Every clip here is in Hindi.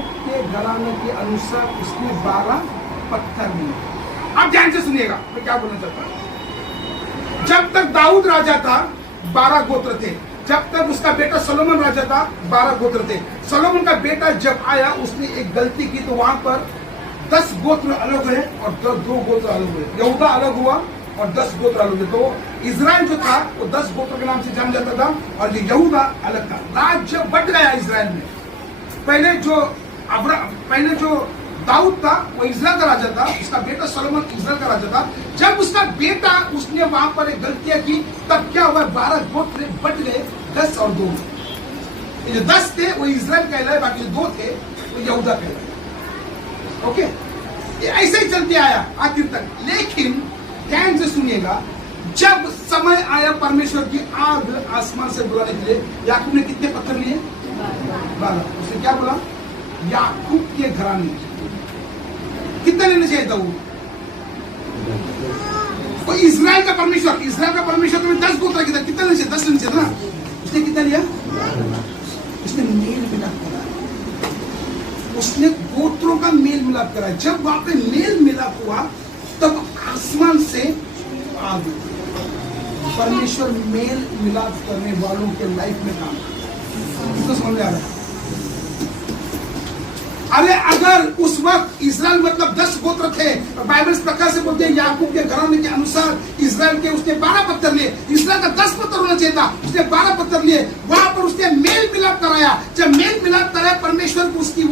याकूब के घराने के अनुसार उसने 12 पत्थर लिए। अब ध्यान से सुनिएगा मैं क्या बोलना चाहता हूं। जब तक दाऊद राजा था 12 गोत्र थे, जब तक उसका बेटा सोलोमन राजा था 12 गोत्र थे। सोलोमन का बेटा जब आया उसने एक गलती की तो वहां पर 10 गोत्र अलग है और 2 गोत्र अलग हुए। यहूदा अलग हुआ और 10 गोत्र अलग हुए। तो इजराइल जो था वो 10 गोत्र के नाम से जाना जाता था और ये यहूदा अलग था। राज्य बढ़ गया इजराइल में। पहले जो दाऊद था वो इजराइल का राजा था, उसका बेटा सोलोमन इजराइल का राजा था। जब उसका बेटा उसने वहां पर एक गलतियां की तब क्या हुआ, 12 गोत्र बट गए, 10 और 2। जो 10 थे वो इजराइल कहलाए, बाकी 2 थे वो यहूदा कहलाए। ओके, ये ऐसे ही चलते आया आखिर तक। लेकिन ध्यान से सुनिएगा, जब समय आया परमेश्वर की आग आसमान से बुलाने के लिए, याकूब ने कितने पत्थर लिए? 12। उसने क्या बोला? याकूब के घराने कितना लेना चाहिए था वो इजराइल का परमेश्वर तुम्हें 10 गोत्र की था, कितना लेना चाहिए? 10 लेना चाहिए ना। उसने कितना लिया? उसने मेल मिलाप करा, उसने गोत्रों का मेल मिलाप करा। जब वहां पे मेल मिलाप हुआ तब आसमान से आग। परमेश्वर मेल मिलाप करने वालों के लाइफ में काम तो समझ में आ रहा है। अरे अगर उस वक्त इजराइल मतलब 10 गोत्र थे, बाइबल इस प्रकार से बोलते हैं याकूब के घराने के अनुसार इजराइल के उसने 12 पत्थर लिए। इजराइल का 10 पत्थर होना चाहिए था, उसने 12 पत्थर लिए। वहां पर उसने मेल मिलाप कराया। जब मेल मिलाप कराया परमेश्वर को उसकी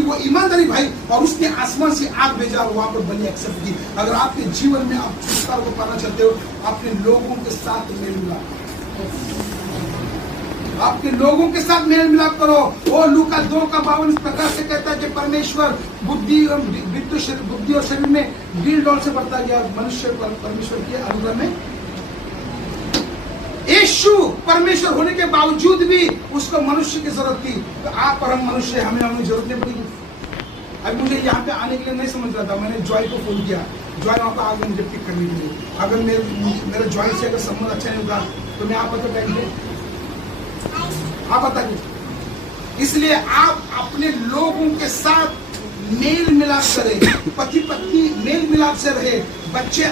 वो ईमानदारी भाई, और उसने आसमान से आग भेजा और वहां पर बलि एक्सेप्ट की। अगर आपके जीवन में आप छुटकारा को पाना चाहते हो, अपने लोगों के साथ मेल मिलाप, आपके लोगों के साथ मेल मिलाप करो। वो लूका 2:52 इस प्रकार से कहता है कि परमेश्वर बुद्धि और शरीर में डील डॉल से बढ़ता गया, मनुष्य परमेश्वर के अनुग्रह में। यीशु परमेश्वर होने के बावजूद भी उसको मनुष्य की जरूरत थी। तो आप और हम मनुष्य, हमें जरूरत नहीं पड़ेगी। अभी मुझे यहाँ पे आने के लिए नहीं समझ रहा था, मैंने जॉय को फोन किया, जॉय वहां पर आ गए मुझे पिक करने के लिए। अगर मेरे जॉय से अगर संबंध अच्छा नहीं होगा तो मैं आप बता टाइम आप बताइए। इसलिए आप अपने लोगों के साथ मेल मिलाप करें, पति पत्नी मेल मिलाप से रहे, बच्चे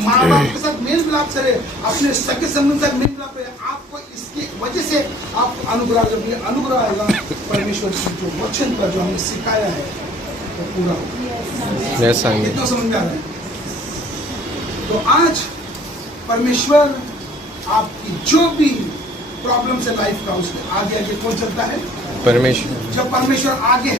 माँ बाप के साथ मेल मिलाप से रहे, अपने सगे संबंध से मेल मिलाप रहे। आपको इसकी वजह से आपको अनुग्रह, जब ये अनुग्रह आएगा परमेश्वर की जो वचन का जो हमने सिखाया है वो पूरा होगा। कितना समझ में आ रहा है? तो आज परमेश्वर आपकी जो भी प्रॉब्लम से लाइफ का, उसके आगे आगे कौन चलता है? परमेश्वर। जब परमेश्वर आगे